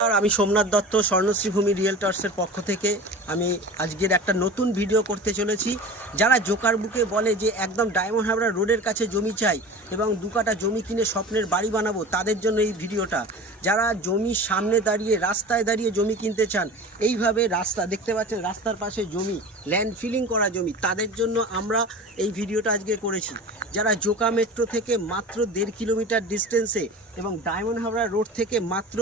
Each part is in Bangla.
আর আমি সোমনাথ দত্ত স্বর্ণশ্রী ভূমি রিয়েলটর্সের পক্ষ থেকে আমি আজকের একটা নতুন ভিডিও করতে চলেছি। যারা জোকার বুকে বলে যে একদম ডায়মন্ড হারবার রোডের কাছে জমি চাই এবং 2 কাঠা জমি কিনে স্বপ্নের বাড়ি বানাবো, তাদের জন্য এই ভিডিওটা। যারা জমির সামনে দাঁড়িয়ে রাস্তায় দাঁড়িয়ে জমি কিনতে চান, এইভাবে রাস্তা দেখতে পাচ্ছেন, রাস্তার পাশে জমি, ল্যান্ড ফিলিং করা জমি, তাদের জন্য আমরা এই ভিডিওটা আজকে করেছি। যারা জোকা মেট্রো থেকে মাত্র 1.5 কিলোমিটার ডিস্টেন্সে এবং ডায়মন্ড হারবার রোড থেকে মাত্র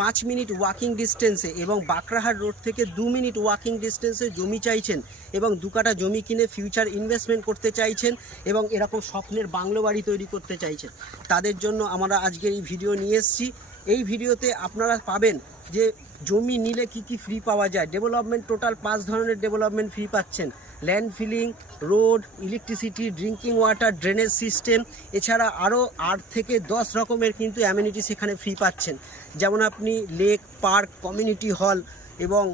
5 মিনিট ওয়াকিং ডিস্টেন্সে এবং বাঁকড়াহাট রোড থেকে 2 মিনিট ওয়াকিং ডিস্টেন্সে জমি চাইছেন এবং 2 কাঠা জমি কিনে ফিউচার ইনভেস্টমেন্ট করতে চাইছেন এবং এরকম স্বপ্নের বাংলো বাড়ি তৈরি করতে চাইছেন, তাদের জন্য আমরা আজকের এই ভিডিও নিয়ে এসেছি। এই ভিডিওতে আপনারা পাবেন যে জমি নিলে কি কি ফ্রি পাওয়া যায়। ডেভেলপমেন্ট টোটাল 5 ধরনের ডেভেলপমেন্ট ফ্রি পাচ্ছেন: land filling, road, electricity, drinking water, drainage system, এছাড়া আরও 8 থেকে 10 রকমের কিন্তু অ্যামেনিটিস এখানে ফ্রি পাচ্ছেন। যেমন আপনি লেক, পার্ক, কমিউনিটি হল এবং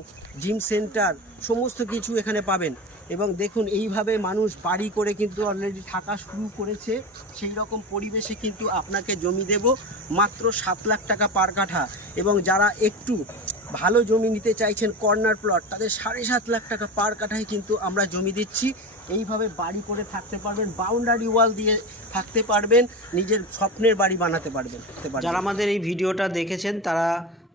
জিম সেন্টার সমস্ত কিছু এখানে পাবেন। এবং দেখুন, এইভাবে মানুষ বাড়ি করে কিন্তু অলরেডি থাকা শুরু করেছে। সেই রকম পরিবেশে কিন্তু আপনাকে জমি দেব মাত্র 7 লাখ টাকা পার কাঠা। এবং যারা একটু ভালো জমি নিতে চাইছেন, কর্নার প্লট, তাদের 7.5 লাখ টাকা পার কাঠায় কিন্তু আমরা জমি দিচ্ছি। এইভাবে বাড়ি করে থাকতে পারবেন, বাউন্ডারি ওয়াল দিয়ে থাকতে পারবেন, নিজের স্বপ্নের বাড়ি বানাতে পারবেন। যারা আমাদের এই ভিডিওটা দেখেছেন তারা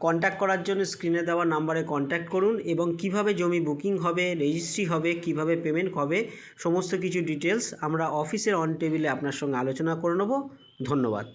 কন্ট্যাক্ট করার জন্য স্ক্রিনে দেওয়া নাম্বারে কন্ট্যাক্ট করুন এবং কিভাবে জমি বুকিং হবে, রেজিস্ট্রি হবে, কিভাবে পেমেন্ট হবে, সমস্ত কিছু ডিটেলস আমরা অফিসের অন টেবিলে আপনার সঙ্গে আলোচনা করে নেব। ধন্যবাদ।